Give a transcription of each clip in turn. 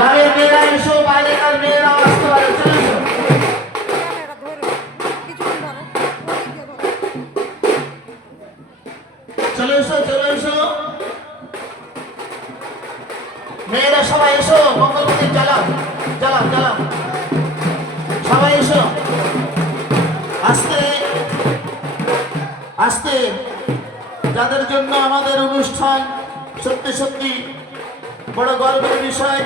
গ্রামের মেয়েরা এসো বাইরেকার মেয়েরা আসতে পারে চলে এসো মেয়েরা সবাই এসো মঙ্গলপতি জ্বালাও জ্বালাও জ্বালাও সবাই এসো। আস্তে আস্তে। যাদের জন্য আমাদের অনুষ্ঠান সত্যি সত্যি বড় গর্বের বিষয়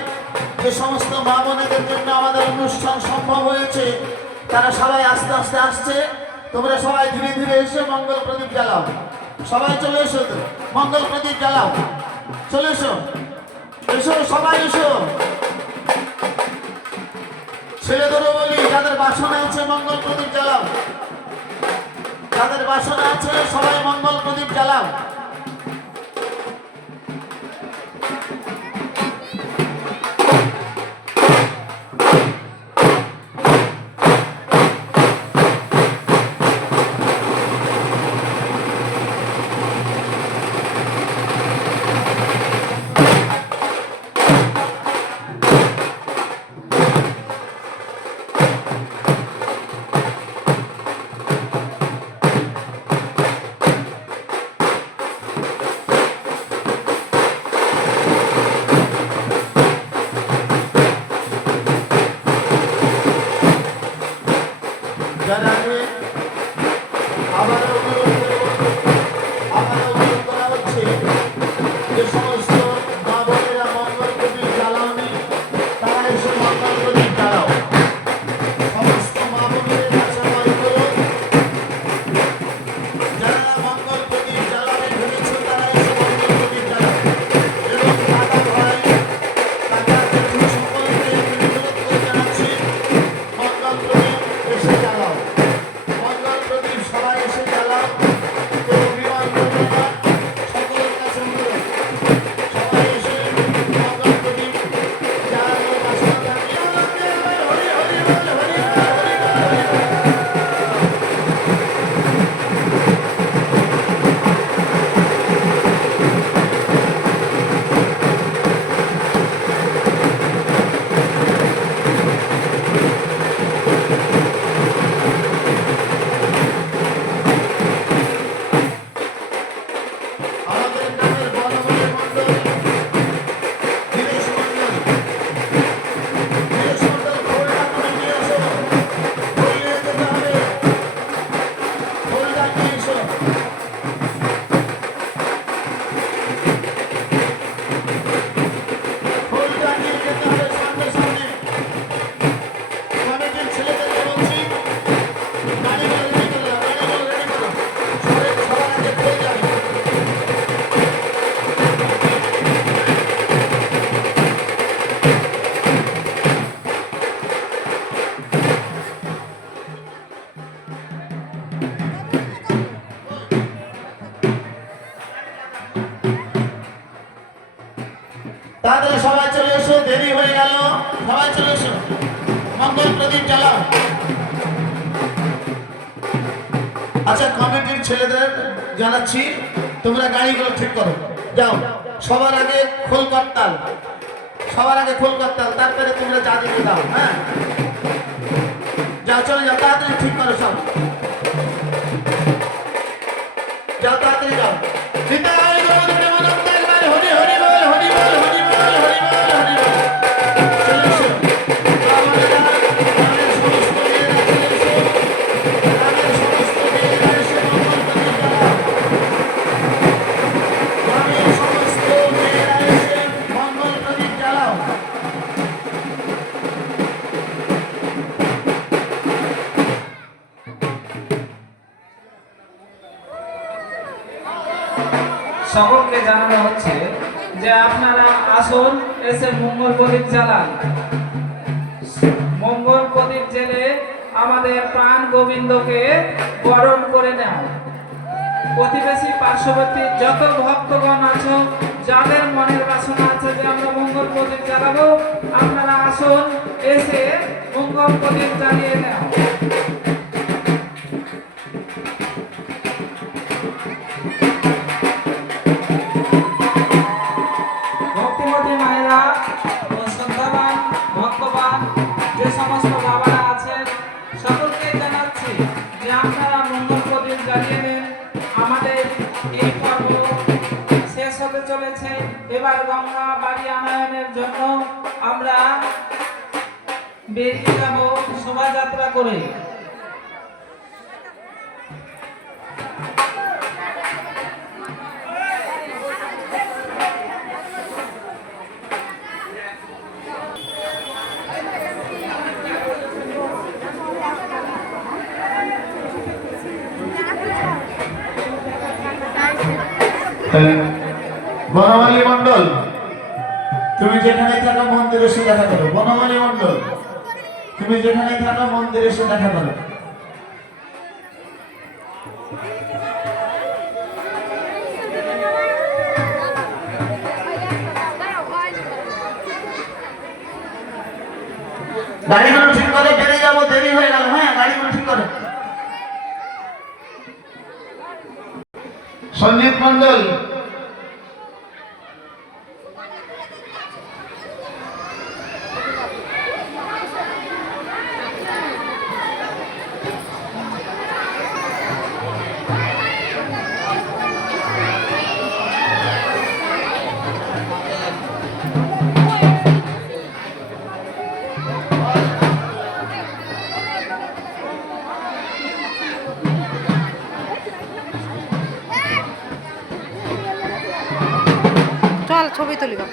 যে সমস্ত মা বোনেদের জন্য আমাদের অনুষ্ঠান সম্ভব হয়েছে। তারা সবাই আস্তে আস্তে আসছে। তোমরা সবাই ধীরে ধীরে এসে মঙ্গল প্রদীপ জ্বালাও। সবাই চলে এসো মঙ্গল প্রদীপ জ্বালাও। চলে এসো। এসো, সবাই এসো। ছেলেদেরও বলি, যাদের বাসনা আছে মঙ্গল প্রদীপ জ্বালাও। যাদের বাসনা আছে, সবাই মঙ্গল প্রদীপ জ্বালাও। তাড়াতাড়ি সবাই চলে এসো, দেরি হয়ে গেল। সবাই চলে এসো। মঙ্গল প্রদীপ আচ্ছা কমিটির ছেলেদের জানাচ্ছি, তোমরা গাড়িগুলো ঠিক করো। যাও। সবার আগে খোল করতাল সবার আগে খোল করতাল তারপরে তোমরা যা দিকে দাও হ্যাঁ? সকলকে জানানো হচ্ছে যে আপনারা আসুন, এসে মঙ্গল প্রদীপ জ্বালান। মঙ্গল প্রদীপ জেলে আমাদের প্রাণ গোবিন্দকে বরণ করে নাও। প্রতিবেশী পার্শ্ববর্তী যত ভক্তগণ আছো, যাদের মনের বাসনা আছে যে আমরা মঙ্গল প্রদীপ জ্বালাবো, আপনারা আসুন, এসে মঙ্গল প্রদীপ জ্বালিয়ে নাও। সমস্ত আছেন। সকলকে জানাচ্ছি যে আপনারা মঙ্গল প্রদীপ জানিয়ে দেন। আমাদের শেষ হতে চলেছে। এবার গঙ্গা বাড়ি আনায়নের জন্য আমরা বেরিয়ে যাব শোভাযাত্রা করে। বনমালী মন্ডল তুমি যেখানে থাকো মন্দিরে এসে দেখা করো। বনমালী মন্ডল তুমি যেখানে থাকো মন্দিরে এসে দেখা করো। ঠিক করে বেরিয়ে যাব, দেরি হয়ে গেল হ্যাঁ গাড়িগুলো ঠিক করে সঞ্জিত মন্ডল চল ছবি তুলিবা